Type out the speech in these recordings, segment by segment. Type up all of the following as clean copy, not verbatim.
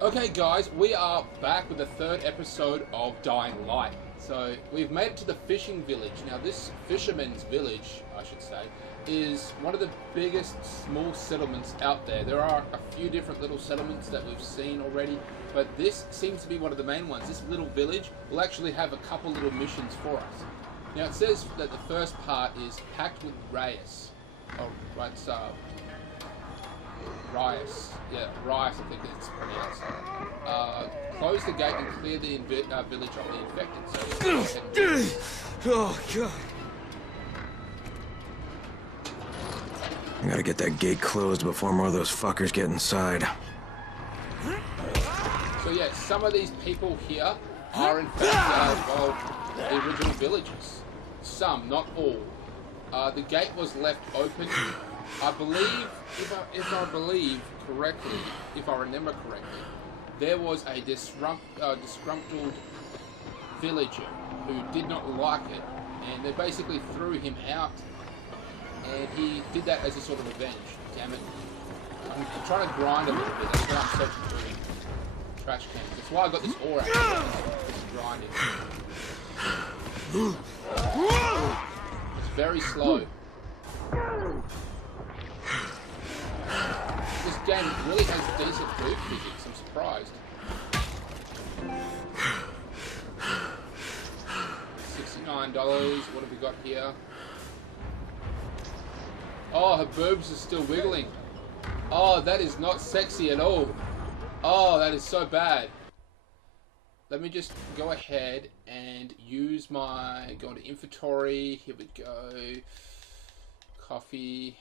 Okay guys, we are back with the third episode of Dying Light. So we've made it to the fishing village. Now this fisherman's village, I should say, is one of the biggest small settlements out there. There are a few different little settlements that we've seen already, but this seems to be one of the main ones. This little village will actually have a couple little missions for us. Now it says that the first part is packed with Reyes. Oh, right, Rias. Yeah, Rias, I think it's pronounced. Close the gate and clear the village of the infected. So go ahead and Oh, God. I gotta get that gate closed before more of those fuckers get inside. So yeah, some of these people here are in fact, well, the original villagers. Some, not all. The gate was left open. I believe, if I believe correctly, if I remember correctly, there was a disgruntled villager who did not like it, and they basically threw him out, and he did that as a sort of revenge. Damn it. I'm trying to grind a little bit, that's why I'm searching through trash cans. That's why I got this ore out this grinding. It's very slow. This game really has decent move physics, I'm surprised. $69, what have we got here? Oh, her boobs are still wiggling. Oh, that is not sexy at all. Oh, that is so bad. Let me just go ahead and use my, go into inventory, here we go. Coffee.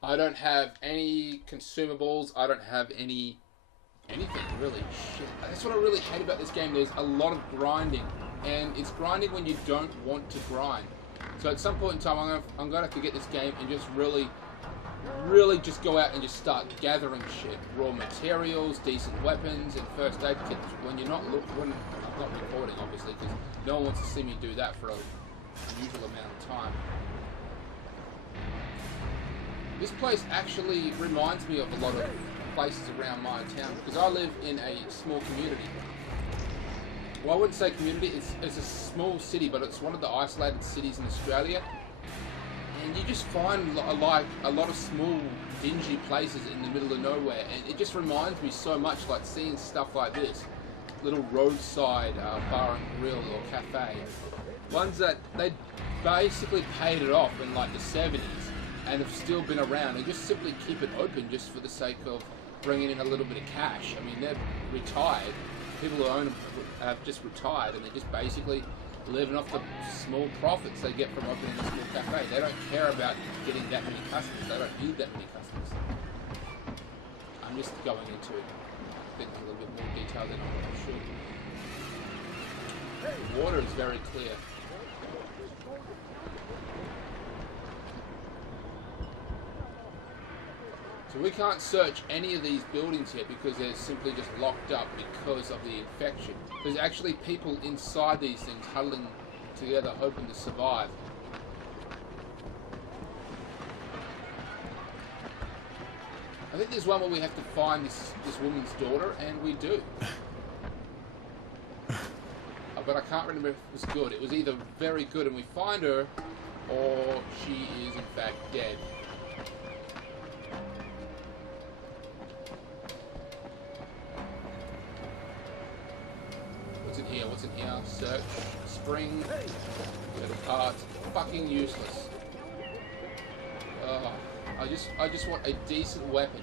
I don't have any consumables. I don't have anything really. Shit. That's what I really hate about this game. There's a lot of grinding, and it's grinding when you don't want to grind. So at some point in time, I'm gonna have to get this game and just really just go out and just start gathering shit, raw materials, decent weapons, and first aid kits. When you're not when I'm not recording, obviously, because no one wants to see me do that for an unusual amount of time. This place actually reminds me of a lot of places around my town, because I live in a small community. Well, I wouldn't say community, it's a small city, but it's one of the isolated cities in Australia. And you just find like a lot of small, dingy places in the middle of nowhere, and it just reminds me so much like seeing stuff like this. Little roadside bar and grill or cafe. Ones that they basically paid it off in like the 70s. And have still been around, and just simply keep it open just for the sake of bringing in a little bit of cash. I mean, they're retired. People who own them have just retired, and they're just basically living off the small profits they get from opening a small cafe. They don't care about getting that many customers. They don't need that many customers. I'm just going into it in a little bit more detail than I should. The water is very clear. So we can't search any of these buildings yet because they're simply just locked up because of the infection. There's actually people inside these things huddling together hoping to survive. I think there's one where we have to find this woman's daughter, and we do. But I can't remember if it was good. It was either very good and we find her, or she is in fact dead. What's in here? Search. Spring. Go to parts. Fucking useless. I just want a decent weapon.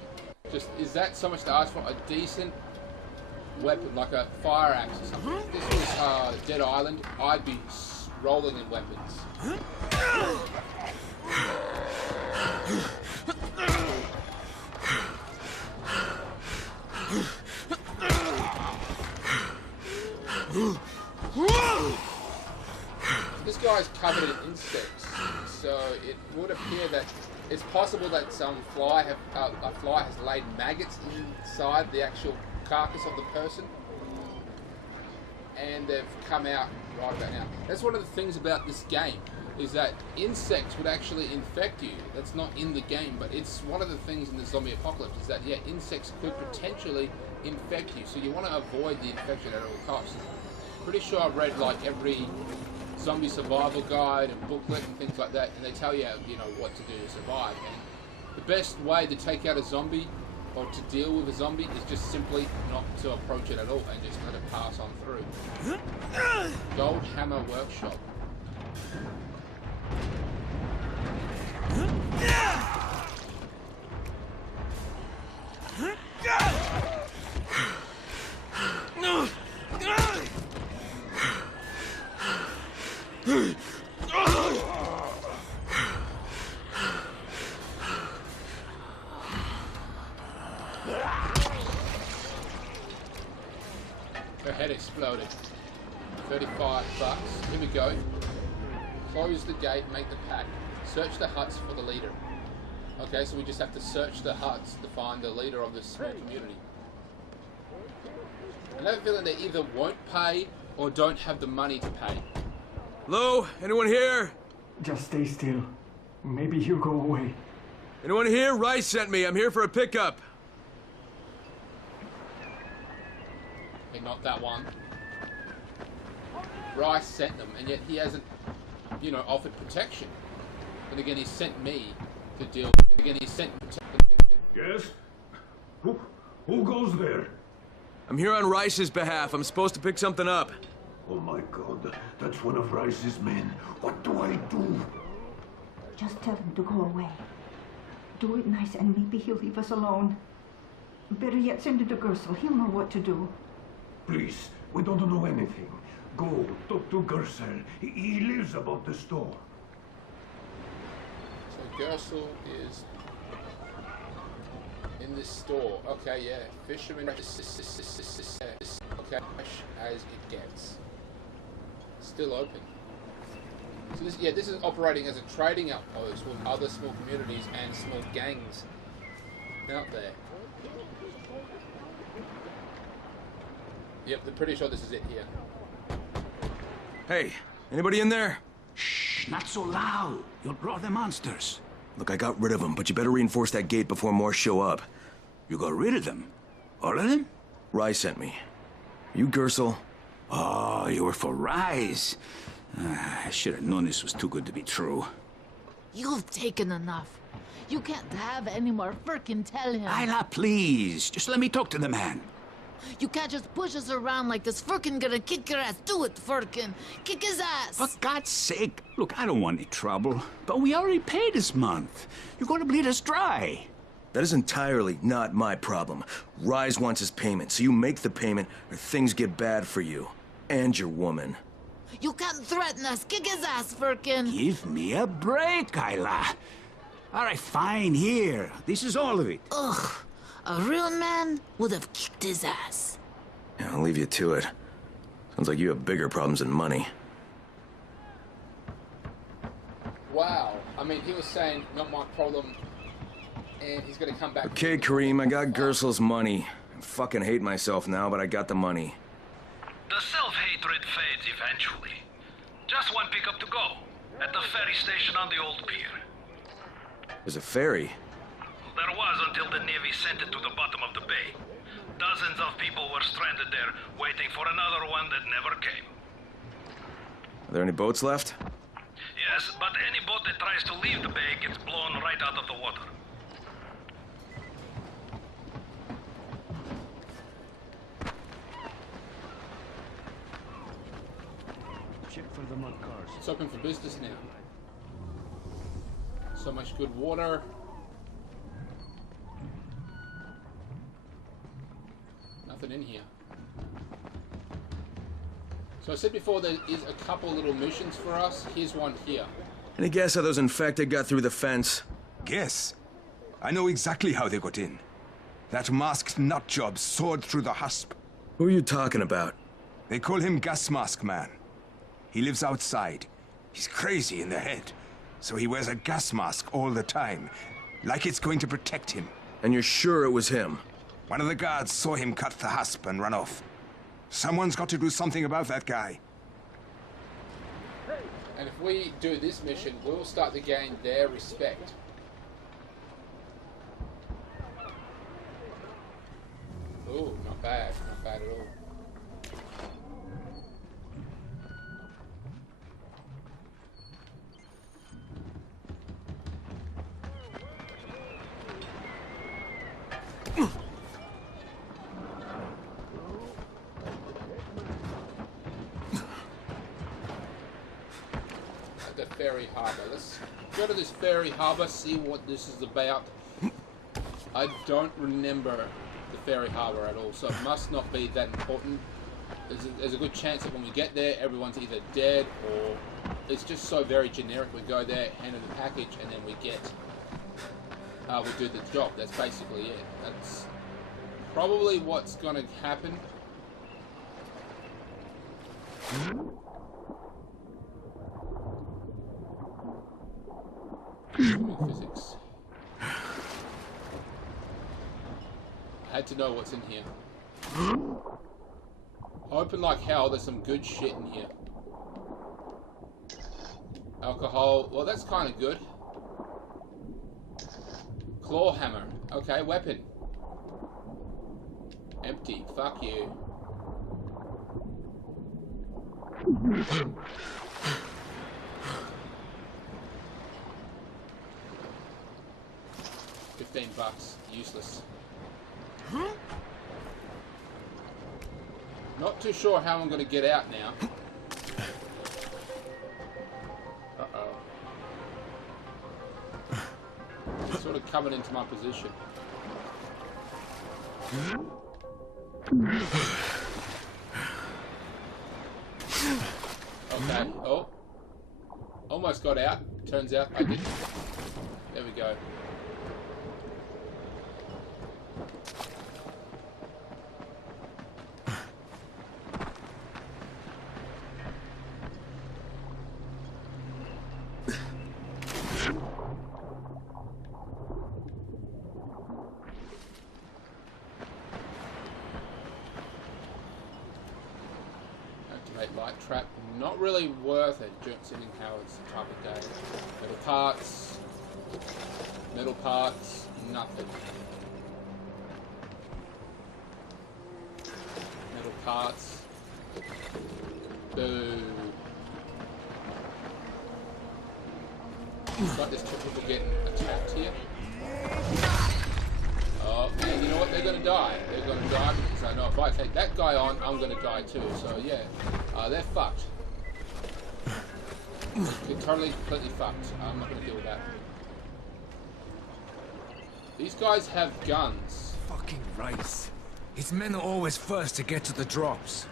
Is that so much to ask for? A decent weapon, like a fire axe or something. If this was Dead Island, I'd be rolling in weapons. This guy's covered in insects, so it would appear that it's possible that a fly has laid maggots inside the actual carcass of the person, and they've come out right about now. That's one of the things about this game. is that insects would actually infect you. That's not in the game, but it's one of the things in the zombie apocalypse is that, yeah, insects could potentially infect you. So you want to avoid the infection at all costs. Pretty sure I've read like every zombie survival guide and booklet and things like that, and they tell you, you know, what to do to survive. And the best way to take out a zombie or to deal with a zombie is just simply not to approach it at all and just let it pass on through. Gold Hammer Workshop. Her head exploded. 35 bucks. Here we go. Close the gate, make the pack. Search the huts for the leader. Okay, so we just have to search the huts to find the leader of this small community. I have a feeling they either won't pay or don't have the money to pay. Hello? Anyone here? Just stay still. Maybe he'll go away. Anyone here? Rice sent me. I'm here for a pickup. Okay, not that one. Rice sent them, and yet he hasn't, you know, offered protection. But again, he sent me to deal with. Again, he sent protection. Yes? Who goes there? I'm here on Rice's behalf. I'm supposed to pick something up. Oh my God, that's one of Rice's men. What do I do? Just tell him to go away. Do it nice and maybe he'll leave us alone. Better yet, send it to Gersel. He'll know what to do. Please, we don't know anything. Go, talk to Gersel. He lives above the store. So Gersel is in this store. Okay, yeah. Fisherman. Okay, as it gets. Still open. So this, yeah, this is operating as a trading outpost with other small communities and small gangs out there. Yep, they're pretty sure this is it here. Hey, anybody in there? Shh, not so loud. You'll draw the monsters. Look, I got rid of them, but you better reinforce that gate before more show up. You got rid of them? All of them? Rice sent me. You Gersel? Oh, you were for Rise. I should have known this was too good to be true. You've taken enough. You can't have any more. Frickin' tell him. Isla, please. Just let me talk to the man. You can't just push us around like this. Frickin' gonna kick your ass. Do it, Frickin'. Kick his ass. For God's sake. Look, I don't want any trouble. But we already paid this month. You're going to bleed us dry. That is entirely not my problem. Rise wants his payment, so you make the payment or things get bad for you. And your woman. You can't threaten us. Kick his ass, Frickin'. Give me a break, Isla. All right, fine, here. This is all of it. Ugh. A real man would have kicked his ass. Yeah, I'll leave you to it. Sounds like you have bigger problems than money. Wow. I mean, he was saying, not my problem, and he's gonna come back. Okay, Kareem, I got Gersel's money. I fucking hate myself now, but I got the money. The self-hatred fades eventually. Just one pickup to go. At the ferry station on the old pier. There's a ferry. There was until the Navy sent it to the bottom of the bay. Dozens of people were stranded there, waiting for another one that never came. Are there any boats left? Yes, but any boat that tries to leave the bay gets blown right out of the water. Check for the mud cars. It's open for business now. So much good water. Nothing in here. So I said before there is a couple little missions for us. Here's one here. Any guess how those infected got through the fence? Guess? I know exactly how they got in. That masked nutjob soared through the husp. Who are you talking about? They call him Gas Mask Man. He lives outside. He's crazy in the head, so he wears a gas mask all the time, like it's going to protect him. And you're sure it was him? One of the guards saw him cut the husp and run off. Someone's got to do something about that guy. And if we do this mission, we'll start to gain their respect. Ooh, not bad at all. The ferry harbour. Let's go to this ferry harbour, see what this is about. I don't remember the ferry harbour at all, so it must not be that important. There's a good chance that when we get there, everyone's either dead or it's just so very generic. We go there, hand in the package, and then we do the job. That's basically it. That's probably what's going to happen. Physics. I had to know what's in here. Hoping like hell there's some good shit in here. Alcohol. Well, that's kind of good. Claw hammer. Okay, weapon. Empty. Fuck you. $15. Useless. Not too sure how I'm going to get out now. Uh-oh. Sort of coming into my position. Okay. Oh. Almost got out. Turns out I didn't. There we go. Light trap, not really worth it. Sitting Howard's type of day. Metal parts, nothing. Metal parts, boo. It's like there's two people getting attacked here. Oh, and you know what? They're going to die. They're going to die because I know if I take that guy on, I'm going to die too. So yeah, they're fucked. They're totally, completely fucked. I'm not going to deal with that. These guys have guns. Fucking Rice. His men are always first to get to the drops.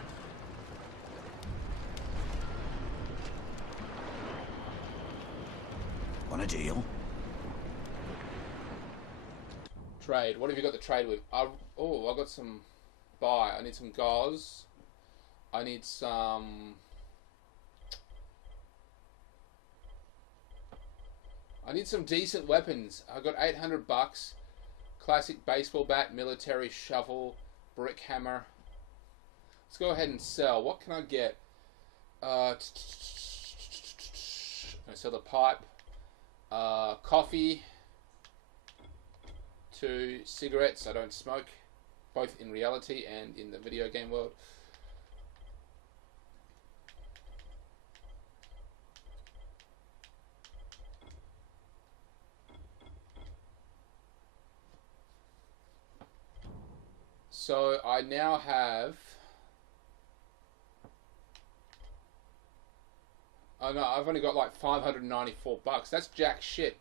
Want a deal? Trade. What have you got to trade with? Oh, I got some buy. I need some gauze. I need some... I need some decent weapons. I got $800. Classic baseball bat, military shovel, brick hammer. Let's go ahead and sell. What can I get? I sell the pipe. Coffee. 2 cigarettes. I don't smoke, both in reality and in the video game world. So I now have... Oh no, I've only got like $594. That's jack shit.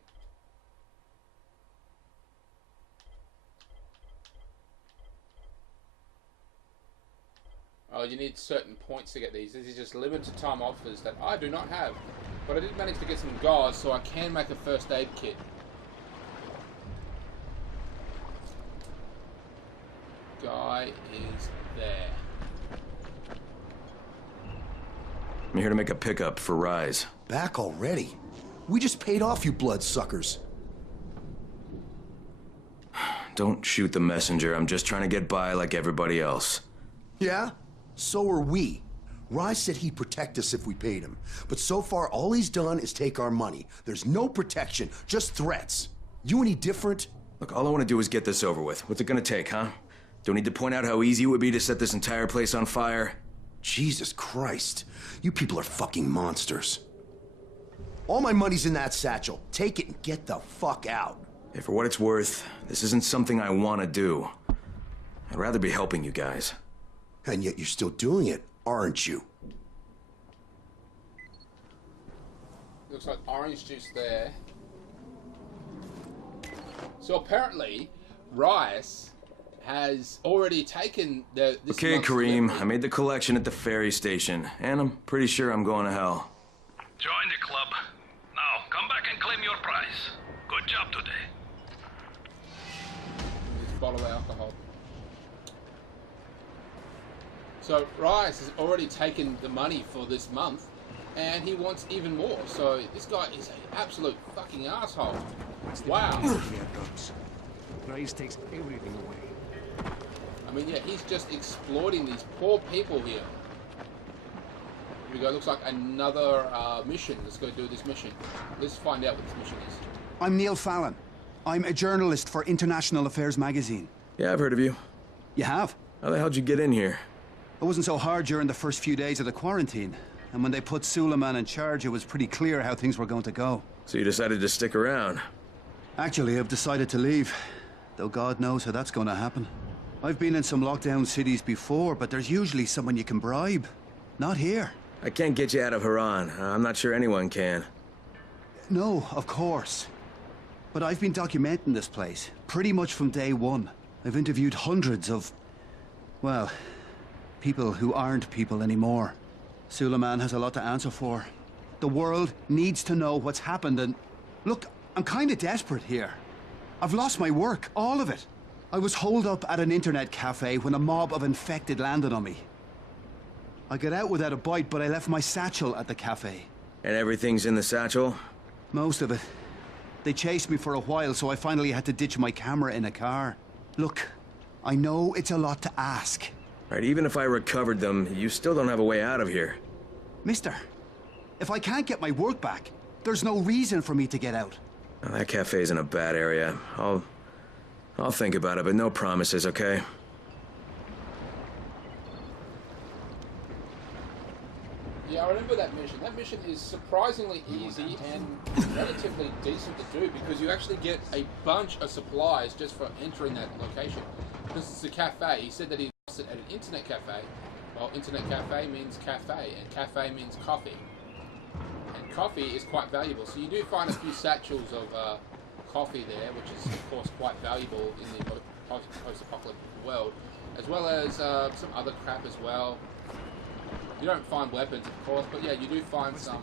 Oh, you need certain points to get these. This is just limited time offers that I do not have. But I did manage to get some gauze, so I can make a first aid kit. Guy is there. I'm here to make a pickup for Rise. Back already? We just paid off, you bloodsuckers. Don't shoot the messenger. I'm just trying to get by like everybody else. Yeah? So are we. Rise said he'd protect us if we paid him. But so far, all he's done is take our money. There's no protection, just threats. You any different? Look, all I want to do is get this over with. What's it gonna take, huh? Don't need to point out how easy it would be to set this entire place on fire. Jesus Christ. You people are fucking monsters. All my money's in that satchel. Take it and get the fuck out. Hey, for what it's worth, this isn't something I want to do. I'd rather be helping you guys. And yet you're still doing it, aren't you? Looks like orange juice there. So apparently, Rice has already taken this Okay, month's Kareem, delivery. I made the collection at the ferry station, and I'm pretty sure I'm going to hell. Join the club. Now, come back and claim your prize. Good job today. This bottle of alcohol. So Rice has already taken the money for this month, and he wants even more. So this guy is an absolute fucking asshole. Wow. Rice takes everything away. I mean, yeah, he's just exploiting these poor people here. Here we go. Looks like another mission. Let's go do this mission. Let's find out what this mission is. I'm Neil Fallon. I'm a journalist for International Affairs magazine. Yeah, I've heard of you. You have? How the hell'd you get in here? It wasn't so hard during the first few days of the quarantine. And when they put Suleiman in charge, it was pretty clear how things were going to go. So you decided to stick around? Actually, I've decided to leave. Though God knows how that's going to happen. I've been in some lockdown cities before, but there's usually someone you can bribe. Not here. I can't get you out of Haran. I'm not sure anyone can. No, of course. But I've been documenting this place, pretty much from day one. I've interviewed hundreds of, well, people who aren't people anymore. Suleiman has a lot to answer for. The world needs to know what's happened and... Look, I'm kinda desperate here. I've lost my work, all of it. I was holed up at an internet cafe when a mob of infected landed on me. I got out without a bite, but I left my satchel at the cafe. And everything's in the satchel? Most of it. They chased me for a while, so I finally had to ditch my camera in a car. Look, I know it's a lot to ask. Right, even if I recovered them, you still don't have a way out of here. Mister, if I can't get my work back, there's no reason for me to get out. Well, that cafe's in a bad area. I'll think about it, but no promises, okay? Yeah, I remember that mission. That mission is surprisingly easy and relatively decent to do because you actually get a bunch of supplies just for entering that location. Because it's a cafe. He said that he lost it at an internet cafe. Well, internet cafe means cafe, and cafe means coffee. And coffee is quite valuable. So you do find a few satchels of coffee there, which is, of course, quite valuable in the post-apocalyptic world, as well as some other crap as well. You don't find weapons, of course, but yeah, you do find some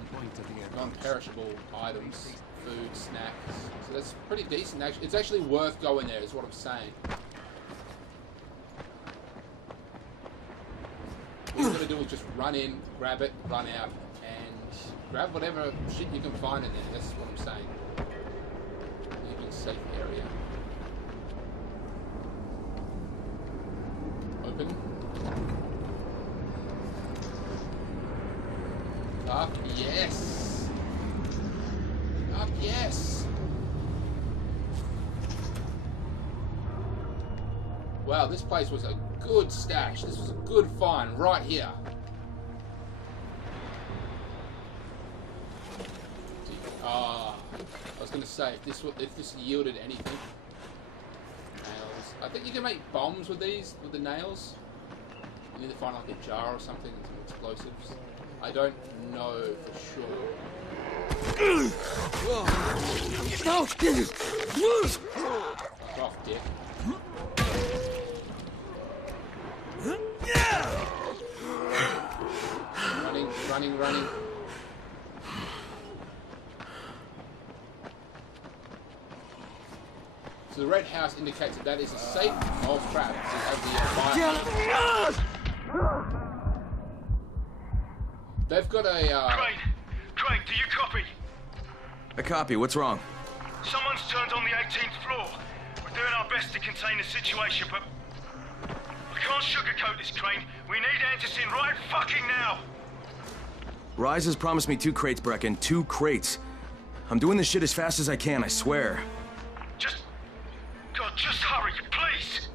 non-perishable items, food, snacks. So that's pretty decent, actually. It's actually worth going there, is what I'm saying. What you're going to do is just run in, grab it, run out, and grab whatever shit you can find in there. That's what I'm saying. Leave a safe area. Open. Up, yes! Up, yes! Wow, this place was a good stash. This was a good find right here. I was going to say, if this yielded anything. Nails. I think you can make bombs with these, with the nails. You need to find like a jar or something and some explosives. I don't know for sure. Fuck off, dick. Running. So the red house indicates that is a safe. Oh crap! So you have the they've got a. Crane, do you copy? I copy. What's wrong? Someone's turned on the 18th floor. We're doing our best to contain the situation, but we can't sugarcoat this, Crane. We need Anderson right fucking now. Rise has promised me 2 crates, Brecken. 2 crates. I'm doing this shit as fast as I can, I swear. God, just hurry, please!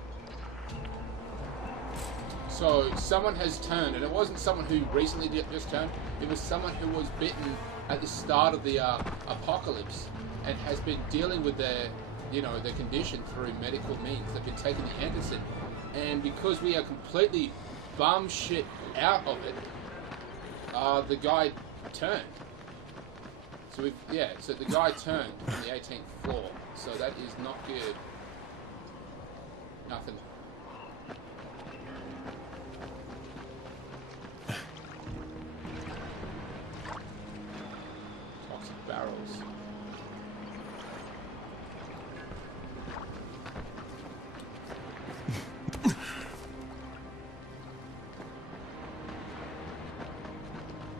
So, someone has turned, and it wasn't someone who recently just turned, it was someone who was bitten at the start of the apocalypse and has been dealing with their, their condition through medical means. They've been taking the Anderson, and because we are completely bum shit out of it, the guy turned. So so the guy turned on the 18th floor. So that is not good. Nothing. Toxic barrels.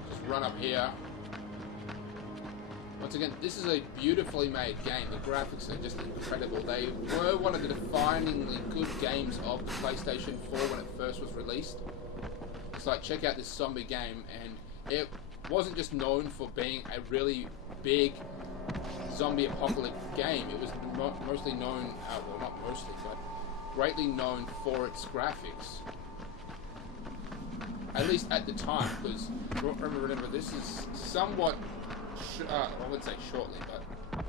Just run up here. Once again, this is a beautifully made game. The graphics are just incredible. They were one of the definingly good games of the PlayStation 4 when it first was released. It's like, check out this zombie game, and it wasn't just known for being a really big zombie apocalypse game. It was mostly known, well, not mostly, but greatly known for its graphics. At least at the time, because remember, this is somewhat, I wouldn't say shortly, but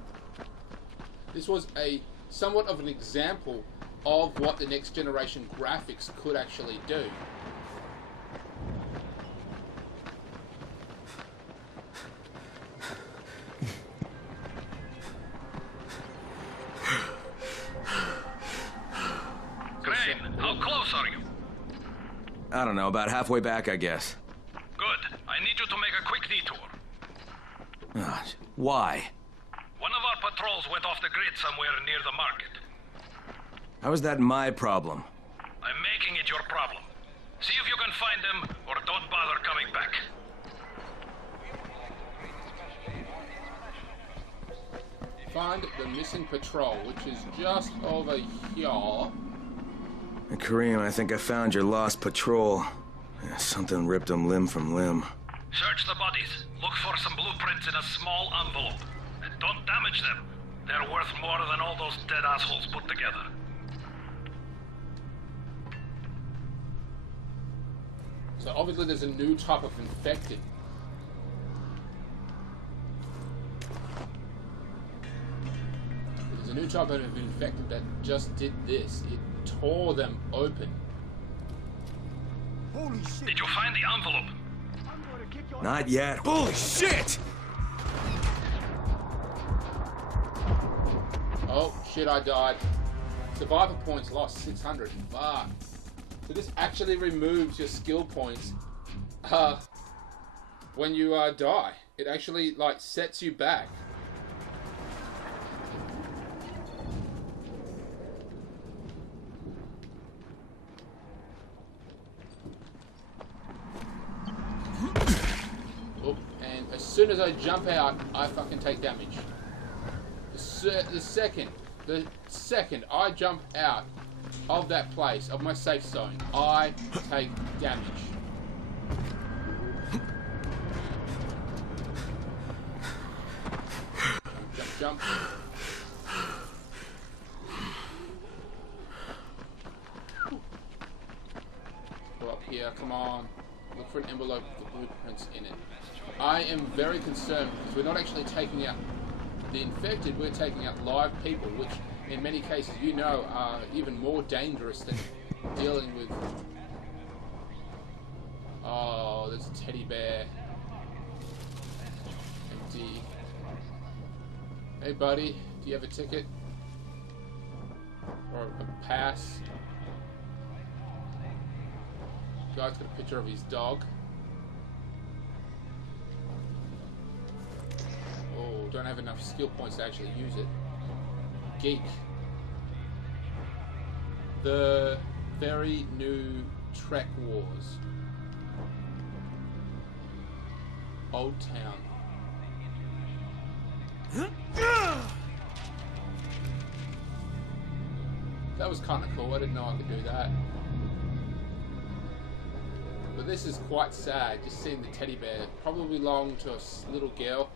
this was somewhat of an example of what the next generation graphics could actually do. Crane, how close are you? I don't know, about halfway back, I guess. Good. I need you to make a quick detour. Why? One of our patrols went off the grid somewhere near the market. How is that my problem? I'm making it your problem. See if you can find them, or don't bother coming back. Find the missing patrol, which is just over here. Kareem, I think I found your lost patrol. Something ripped them limb from limb. Search the bodies. Look for some blueprints in a small envelope. And don't damage them. They're worth more than all those dead assholes put together. So obviously there's a new type of infected. There's a new type of infected that just did this. It tore them open. Holy shit. Did you find the envelope? Not yet. Holy shit! Oh, shit, I died. Survivor points lost, 600. Fuck. So this actually removes your skill points when you die. It actually, like, sets you back. And as soon as I jump out, I fucking take damage. The second I jump out of that place, of my safe zone, I take damage. Jump. Go up here, come on. Look for an envelope with the blueprints in it. I am very concerned because we're not actually taking out the infected, we're taking out live people, which in many cases are even more dangerous than dealing with... Oh, there's a teddy bear. Empty. Hey buddy, do you have a ticket? Or a pass? Guy's got a picture of his dog. Oh, don't have enough skill points to actually use it. Geek. The very new Trek Wars. Old Town. That was kind of cool. I didn't know I could do that. But But this is quite sad, just seeing the teddy bear. Probably belonged to a little girl.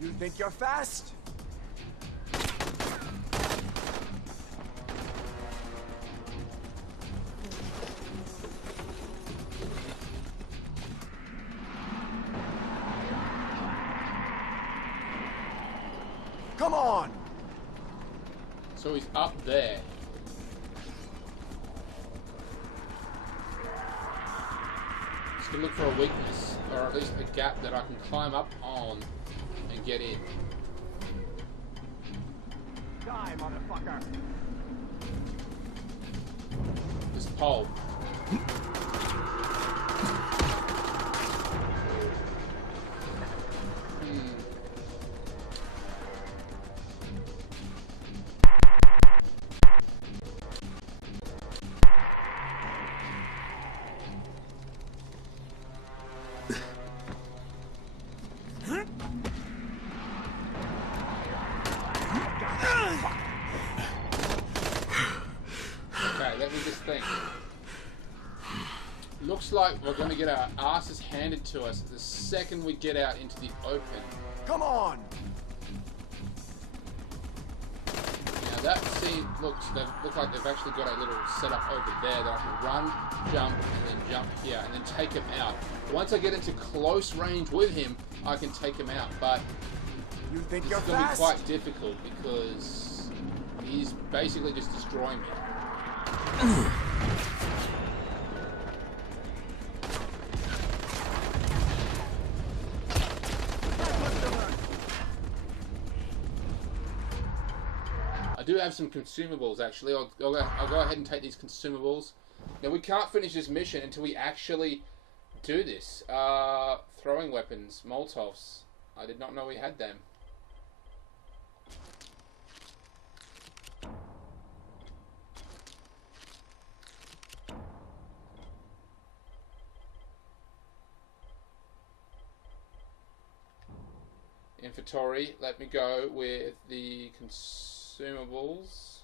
You think you're fast? Come on! So he's up there. Just gonna look for a weakness, or at least a gap that I can climb up on and get in. Die, motherfucker! This pole. Looks like we're going to get our asses handed to us the second we get out into the open. Come on! Now that scene looks like they've actually got a little setup over there that I can run, jump, and then jump here, and then take him out. Once I get into close range with him, I can take him out, but you think it's you're going to be fast? quite difficult because he's basically just destroying me. I do have some consumables actually. I'll go ahead and take these consumables. Now we can't finish this mission until we actually do this. Throwing weapons, Molotovs. I did not know we had them. Inventory. Let me go with the consumables.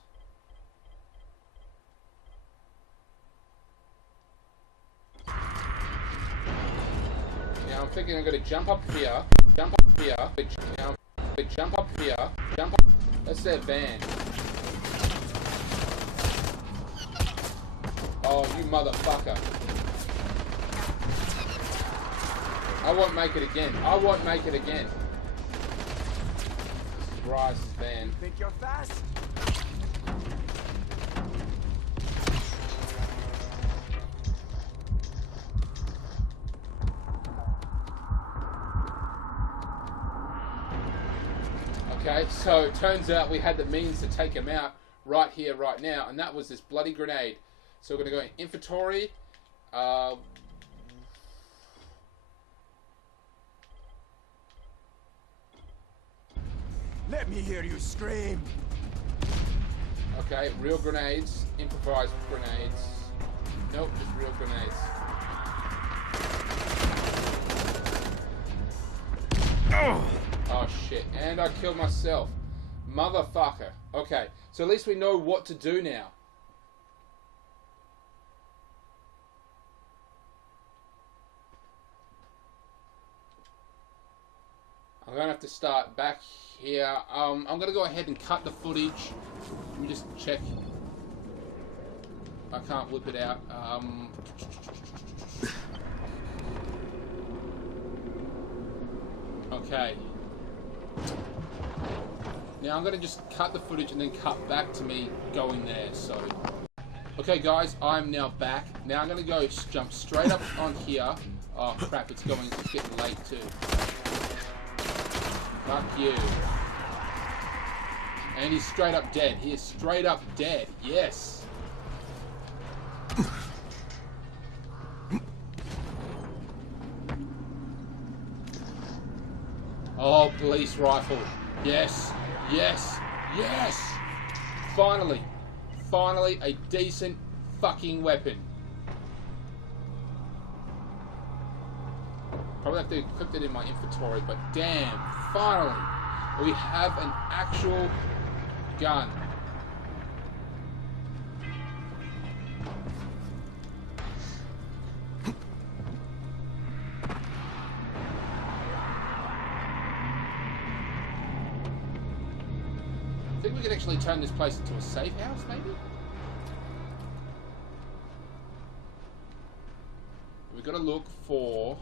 Now I'm thinking I'm going to jump up here, jump up here, jump up here, jump up. That's their van. Oh, you motherfucker. I won't make it again. I won't make it again. Rice's van. Think you're fast? Okay, so it turns out we had the means to take him out right here, right now, and that was this bloody grenade. So we're going to go in inventory. Let me hear you scream. Okay, real grenades, improvised grenades. Nope, just real grenades. Oh shit, and I killed myself. Motherfucker. Okay, so at least we know what to do now. I'm gonna have to start back here. I'm gonna go ahead and cut the footage. Let me just check. I can't whip it out. Okay. Now I'm gonna just cut the footage and then cut back to me going there. So, okay, guys, I'm now back. Now I'm gonna go jump straight up on here. Oh crap! It's getting late too. Fuck you. And he's straight up dead. He is straight up dead. Yes. Oh, police rifle. Yes. Yes. Yes. Finally. Finally, a decent fucking weapon. Probably have to equip it in my inventory, but damn, finally, we have an actual gun. I think we could actually turn this place into a safe house, maybe? We've got to look for...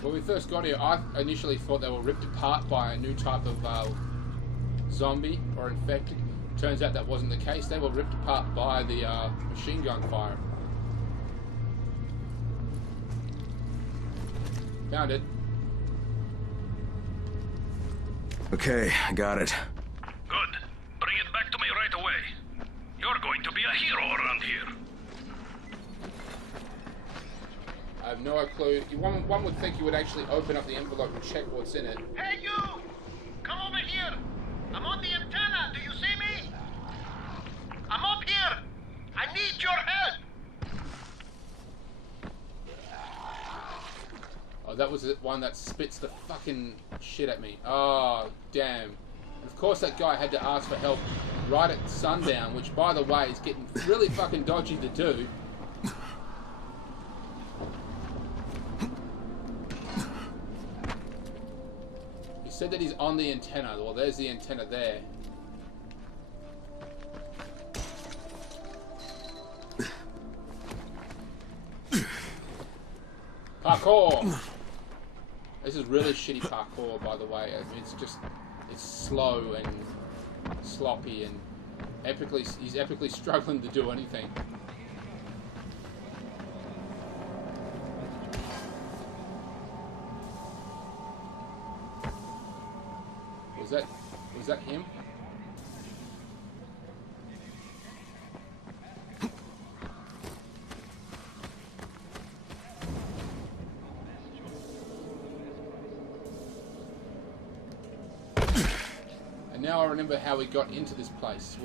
When we first got here, I initially thought they were ripped apart by a new type of zombie or infected. Turns out that wasn't the case. They were ripped apart by the machine gun fire. Found it. Okay, I got it. Good. Bring it back to me right away. You're going to be a hero around here. I have no clue. One would think you would actually open up the envelope and check what's in it. Hey, you! Come over here! I'm on the antenna. Do you see me? I'm up here. I need your help. Oh, that was the one that spits the fucking shit at me. Oh, damn. And of course that guy had to ask for help right at sundown, which, by the way, is getting really fucking dodgy to do. He said that he's on the antenna. Well, there's the antenna there. Parkour! This is really shitty parkour, by the way. I mean, it's slow and sloppy and he's epically struggling to do anything. Was that him? And now I remember how we got into this place.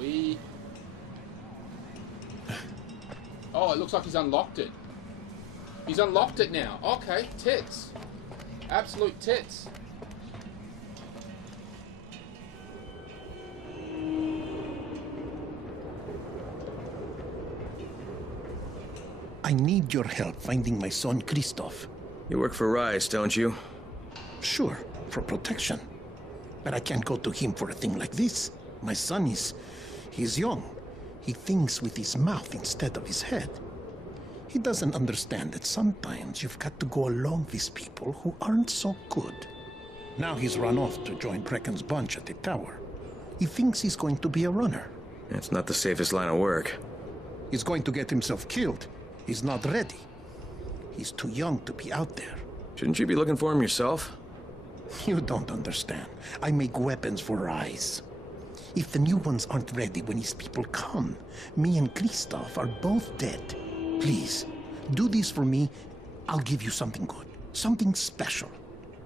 Oh, it looks like he's unlocked it. He's unlocked it now. Okay, tits. Absolute tits. I need your help finding my son, Christoph. You work for Rise, don't you? Sure, for protection. But I can't go to him for a thing like this. My son he's young. He thinks with his mouth instead of his head. He doesn't understand that sometimes you've got to go along with people who aren't so good. Now he's run off to join Brecken's bunch at the tower. He thinks he's going to be a runner. It's not the safest line of work. He's going to get himself killed. He's not ready. He's too young to be out there. Shouldn't you be looking for him yourself? You don't understand. I make weapons for Rise. If the new ones aren't ready when his people come, me and Christoph are both dead. Please, do this for me. I'll give you something good. Something special.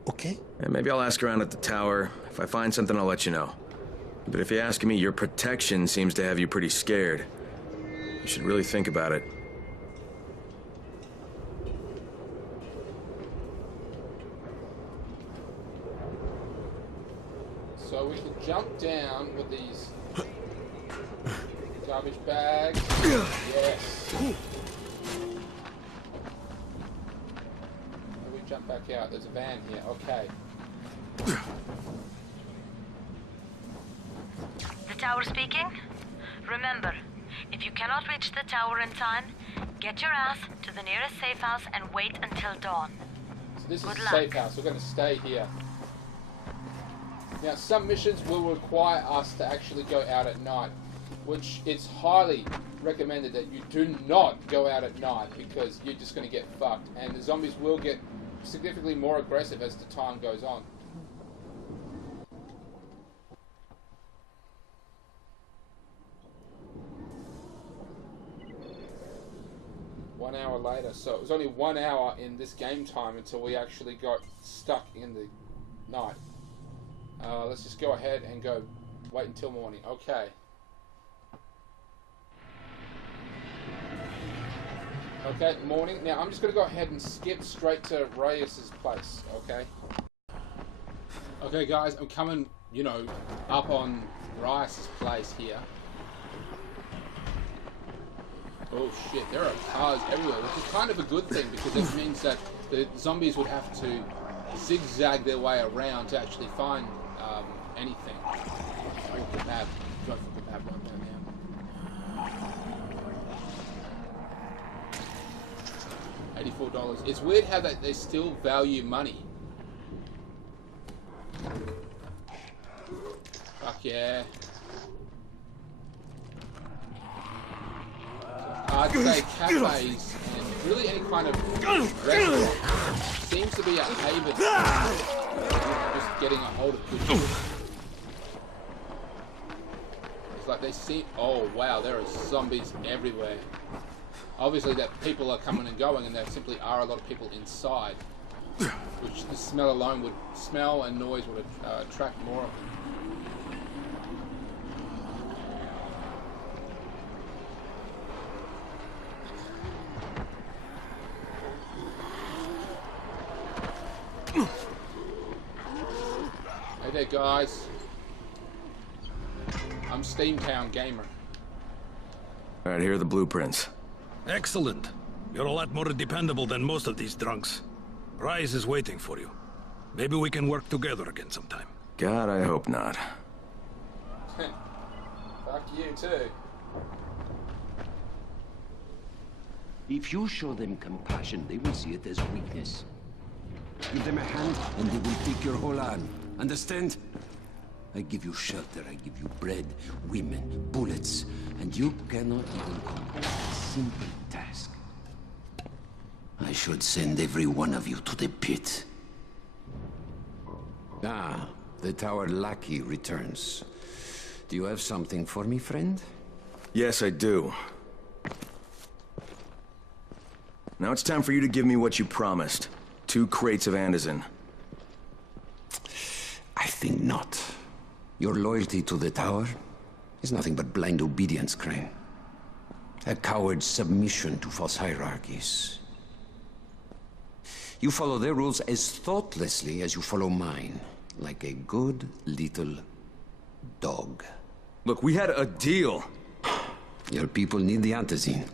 Okay? And maybe I'll ask around at the tower. If I find something, I'll let you know. But if you ask me, your protection seems to have you pretty scared. You should really think about it. So we can jump down with these garbage bags. Yes. And we jump back out. There's a van here. Okay. The tower speaking? Remember, if you cannot reach the tower in time, get your ass to the nearest safe house and wait until dawn. So this Good is a luck. safe house. We're going to stay here. Now, some missions will require us to actually go out at night, which it's highly recommended that you do not go out at night because you're just going to get fucked, and the zombies will get significantly more aggressive as the time goes on. One hour later, so it was only 1 hour in this game time until we actually got stuck in the night. Let's just go ahead and go wait until morning. Okay. Okay, morning. Now I'm just going to go ahead and skip straight to Reyes's place, okay? Okay guys, I'm coming, you know, up on Reyes's place here. Oh shit, there are cars everywhere, which is kind of a good thing because it means that the zombies would have to zigzag their way around to actually find anything. Oh, kebab. Go for kebab right down now. $84. It's weird how they still value money. Fuck yeah. I'd say cafes and really any kind of restaurant seems to be a haven. Just getting a hold of good food. It's like they see. Oh wow, there are zombies everywhere. Obviously, that people are coming and going, and there simply are a lot of people inside. Which the smell alone would smell and noise would attract more of them. Hey there, guys. I'm Steamtown Gamer. Alright, here are the blueprints. Excellent. You're a lot more dependable than most of these drunks. Rise is waiting for you. Maybe we can work together again sometime. God, I hope not. Fuck you too. If you show them compassion, they will see it as weakness. Give them a hand, and they will take your whole arm. Understand? I give you shelter, I give you bread, women, bullets, and you cannot even complete a simple task. I should send every one of you to the pit. Ah, the tower lackey returns. Do you have something for me, friend? Yes, I do. Now it's time for you to give me what you promised. 2 crates of Anderson. I think not. Your loyalty to the tower is nothing but blind obedience, Crane. A coward's submission to false hierarchies. You follow their rules as thoughtlessly as you follow mine, like a good little dog. Look, we had a deal. Your people need the antizin.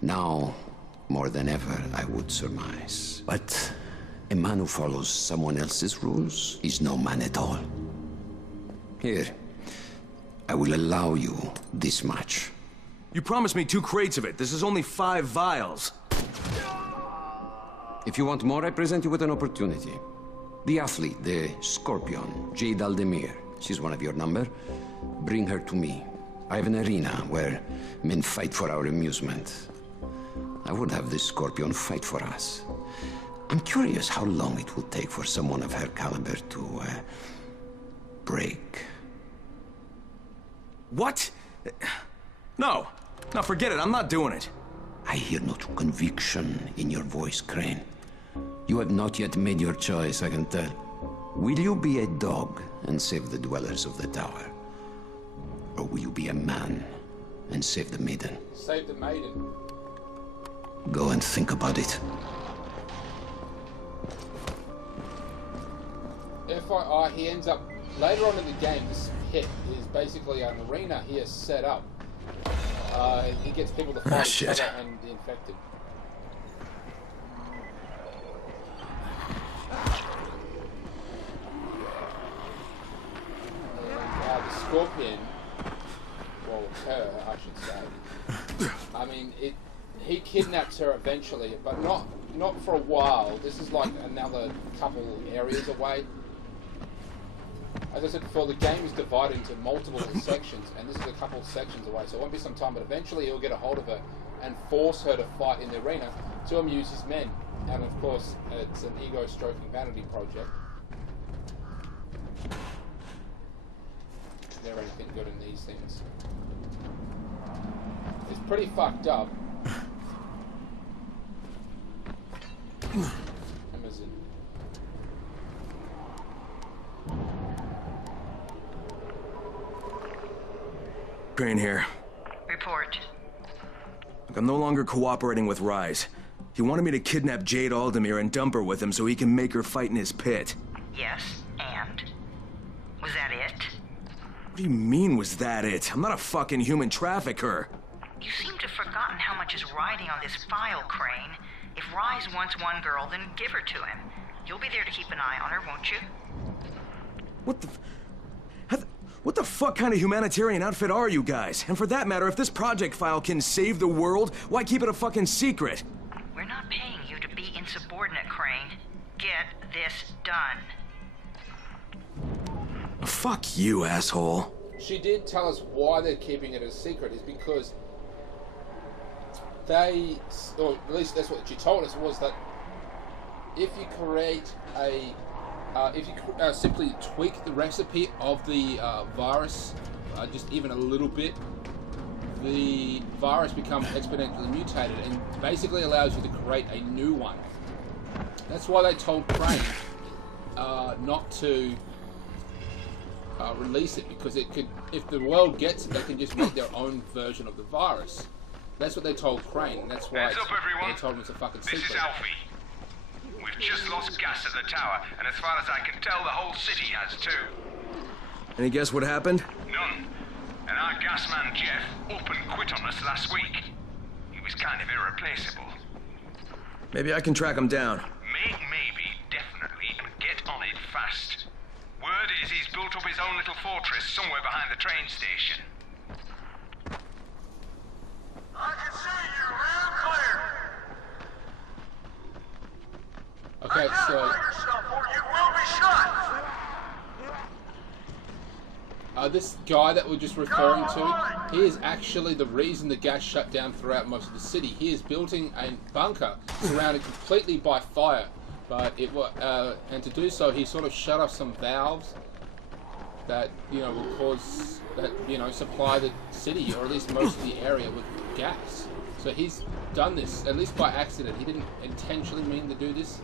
Now, more than ever, I would surmise. But a man who follows someone else's rules is no man at all. Here, I will allow you this much. You promised me 2 crates of it. This is only 5 vials. If you want more, I present you with an opportunity. The athlete, the Scorpion, Jade Aldemir. She's one of your number. Bring her to me. I have an arena where men fight for our amusement. I would have this Scorpion fight for us. I'm curious how long it will take for someone of her caliber to, break. What? No. No, forget it. I'm not doing it. I hear no conviction in your voice, Crane. You have not yet made your choice, I can tell. Will you be a dog and save the dwellers of the tower? Or will you be a man and save the maiden? Save the maiden. Go and think about it. FYI, he ends up, later on in the game, this pit is basically an arena he has set up. He gets people to fight each other and the infected. The Scorpion, well, her, I should say. I mean, he kidnaps her eventually, but not for a while. This is like another couple areas away. As I said before, the game is divided into multiple sections, and this is a couple sections away, so it won't be some time, but eventually he'll get a hold of her and force her to fight in the arena to amuse his men. And of course, it's an ego-stroking vanity project. Never anything good in these things. It's pretty fucked up. Amazon. Crane here. Report. Look, I'm no longer cooperating with Rise. He wanted me to kidnap Jade Aldemir and dump her with him so he can make her fight in his pit. Yes, and? Was that it? What do you mean, was that it? I'm not a fucking human trafficker. You seem to have forgotten how much is riding on this file, Crane. If Rise wants one girl, then give her to him. You'll be there to keep an eye on her, won't you? What the fuck kind of humanitarian outfit are you guys? And for that matter, if this project file can save the world, why keep it a fucking secret? We're not paying you to be insubordinate, Crane. Get this done. Fuck you, asshole. She did tell us why they're keeping it a secret, is because they, or at least that's what she told us, was that if you create a, if you simply tweak the recipe of the virus, just even a little bit, the virus becomes exponentially mutated and basically allows you to create a new one. That's why they told Crane not to release it, because it could, if the world gets it, they can just make their own version of the virus. That's what they told Crane, and that's why Heads up, everyone. they told him it's a fucking This secret. is Alfie. We've just lost gas at the tower, and as far as I can tell, the whole city has too. Any guess what happened? None. And our gas man, Jeff, up and quit on us last week. He was kind of irreplaceable. Maybe I can track him down. Maybe, definitely, and get on it fast. Word is he's built up his own little fortress somewhere behind the train station. I can see you real clear. Okay, so yourself or you will be shot. this guy that we're just referring to, he is actually the reason the gas shut down throughout most of the city. He is building a bunker surrounded completely by fire, but it and to do so, he sort of shut off some valves that will cause that supply the city, or at least most of the area, with gas. So he's done this at least by accident. He didn't intentionally mean to do this.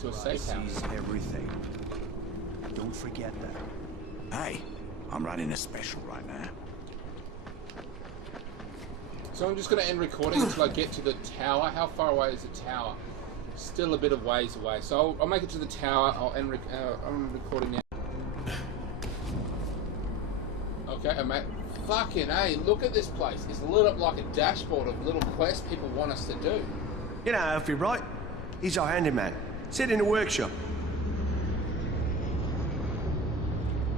To a safe house. Everything. Don't forget that. Hey, I'm running a special right now. So I'm just going to end recording until I get to the tower. How far away is the tower? Still a bit of ways away. So I'll make it to the tower. I'm recording now. Okay, I'm at... Fucking hey, look at this place. It's lit up like a dashboard of little quests people want us to do. You know Alfie, right? He's our handyman. Sit in the workshop.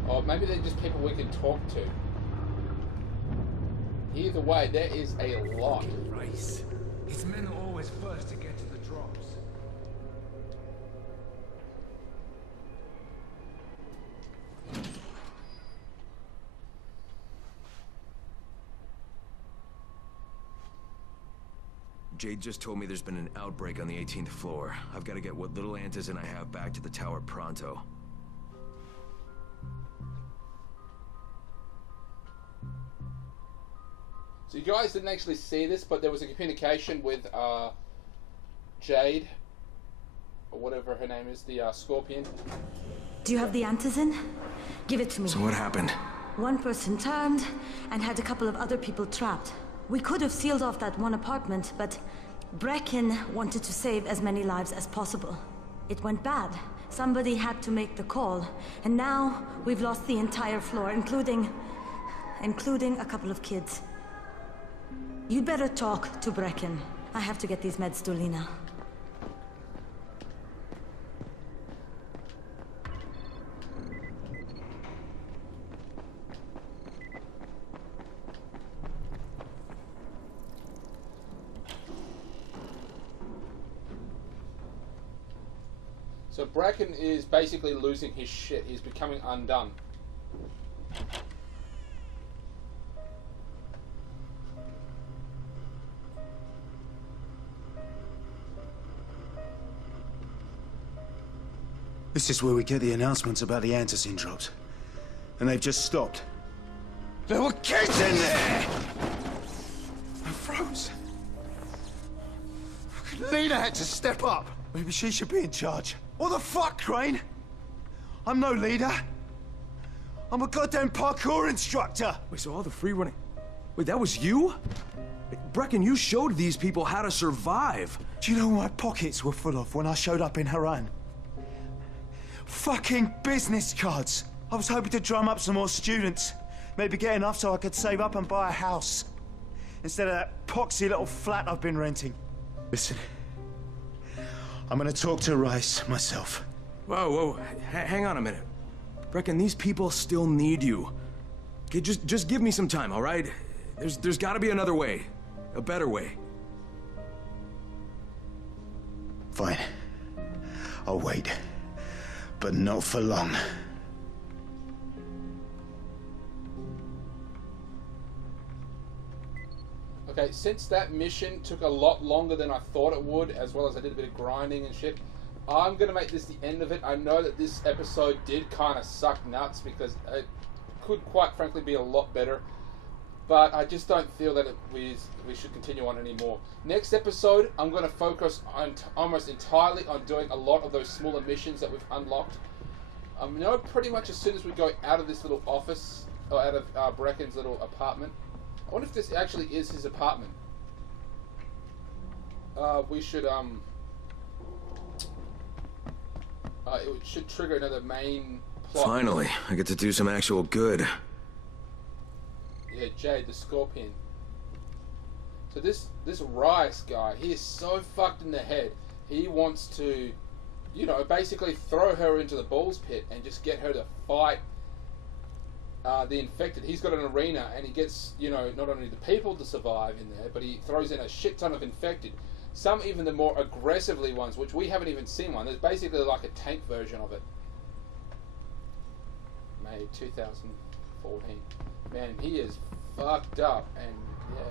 Or maybe they're just people we can talk to. Either way, there is a lot. Rice. His men are always first to get to the drops. Jade just told me there's been an outbreak on the 18th floor. I've got to get what little antizin I have back to the tower pronto. So you guys didn't actually see this, but there was a communication with Jade, or whatever her name is, the Scorpion. Do you have the antizin? Give it to me. So what happened? One person turned and had a couple of other people trapped. We could have sealed off that one apartment, but Brecken wanted to save as many lives as possible. It went bad. Somebody had to make the call, and now we've lost the entire floor, including a couple of kids. You'd better talk to Brecken. I have to get these meds to Lena. So Bracken is basically losing his shit. He's becoming undone. This is where we get the announcements about the antizin drops. And they've just stopped. There were kids in there! I froze. Lena had to step up. Maybe she should be in charge. What the fuck, Crane? I'm no leader. I'm a goddamn parkour instructor. Wait, so all the free running... Wait, that was you? Brecken, you showed these people how to survive. Do you know what my pockets were full of when I showed up in Haran? Fucking business cards. I was hoping to drum up some more students. Maybe get enough so I could save up and buy a house. Instead of that poxy little flat I've been renting. Listen, I'm gonna talk to Rice myself. Whoa, hang on a minute. Brecken, these people still need you. Okay, just give me some time, all right? There's gotta be another way. A better way. Fine. I'll wait. But not for long. Okay, since that mission took a lot longer than I thought it would, as well as I did a bit of grinding and shit, I'm going to make this the end of it. I know that this episode did kind of suck nuts because it could quite frankly be a lot better, but I just don't feel that we should continue on anymore. Next episode, I'm going to focus on almost entirely on doing a lot of those smaller missions that we've unlocked. You know, pretty much as soon as we go out of this little office, or out of Brecken's little apartment. I wonder if this actually is his apartment. We should, it should trigger another main plot. Finally, I get to do some actual good. Yeah, Jade, the Scorpion. So this Rice guy, he is so fucked in the head. He wants to, you know, basically throw her into the Balls Pit and just get her to fight the infected. He's got an arena and he gets, you know, not only the people to survive in there, but he throws in a shit ton of infected. Some even the more aggressively ones, which we haven't even seen one. There's basically like a tank version of it. May 2014. Man, he is fucked up, and yeah.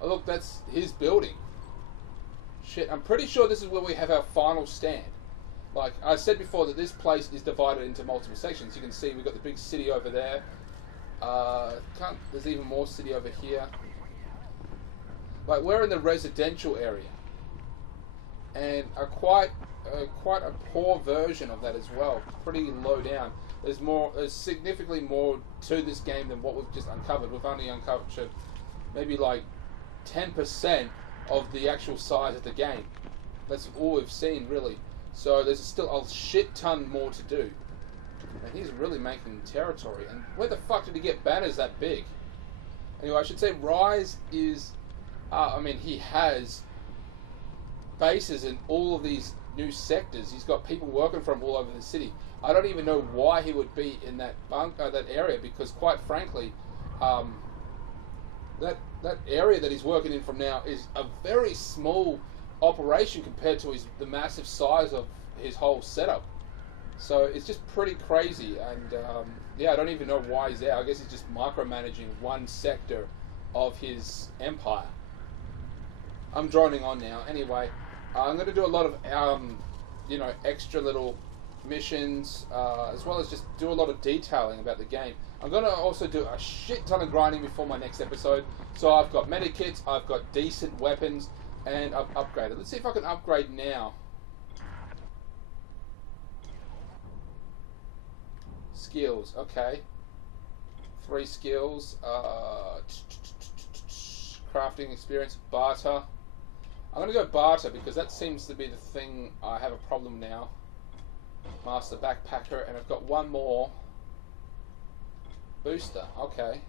Oh look, that's his building. Shit, I'm pretty sure this is where we have our final stand. Like I said before, that this place is divided into multiple sections. You can see we've got the big city over there. There's even more city over here. Like we're in the residential area, and quite a poor version of that as well. Pretty low down. There's significantly more to this game than what we've just uncovered. We've only uncovered maybe like 10% of the actual size of the game. That's all we've seen really. So there's still a shit ton more to do. And he's really making territory. And where the fuck did he get banners that big? Anyway, I should say Rise is... I mean, he has bases in all of these new sectors. He's got people working from all over the city. I don't even know why he would be in that that area, because quite frankly, that area that he's working in from now is a very small operation compared to the massive size of his whole setup. So it's just pretty crazy, and yeah, I don't even know why he's there. I guess he's just micromanaging one sector of his empire. I'm droning on now. Anyway, I'm going to do a lot of you know, extra little missions, as well as just do a lot of detailing about the game. I'm going to also do a shit ton of grinding before my next episode. So I've got medikits, I've got decent weapons, and I've upgraded. Let's see if I can upgrade now. Skills, okay. 3 skills. Crafting experience, barter. I'm going to go barter because that seems to be the thing I have a problem now. Master backpacker, and I've got one more. Booster, okay.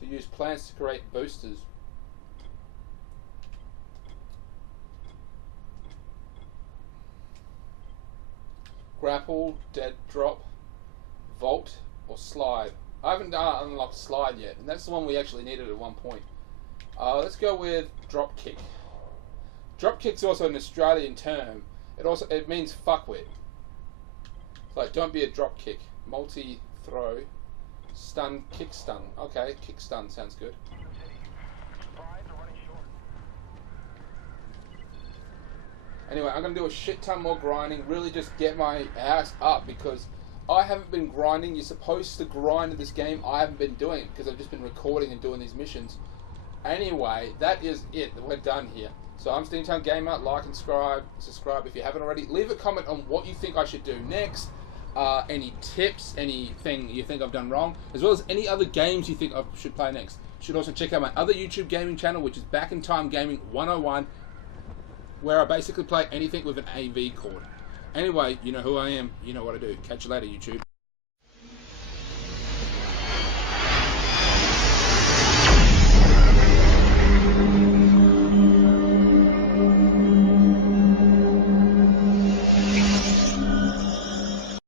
To use plants to create boosters. Grapple, dead drop, vault, or slide. I haven't unlocked slide yet, and that's the one we actually needed at one point. Let's go with drop kick. Drop kick's also an Australian term. It means fuckwit. It's like, don't be a drop kick. Multi throw, stun, kick stun. Okay, kick stun sounds good. Anyway, I'm going to do a shit ton more grinding, really just get my ass up, because I haven't been grinding. You're supposed to grind in this game. I haven't been doing it because I've just been recording and doing these missions. Anyway, that is it. We're done here. So I'm Steamtown Gamer. Like and subscribe if you haven't already. Leave a comment on what you think I should do next. Any tips, anything you think I've done wrong, as well as any other games you think I should play next. You should also check out my other YouTube gaming channel, which is Back in Time Gaming 101, where I basically play anything with an AV cord. Anyway, you know who I am. You know what I do. Catch you later, YouTube.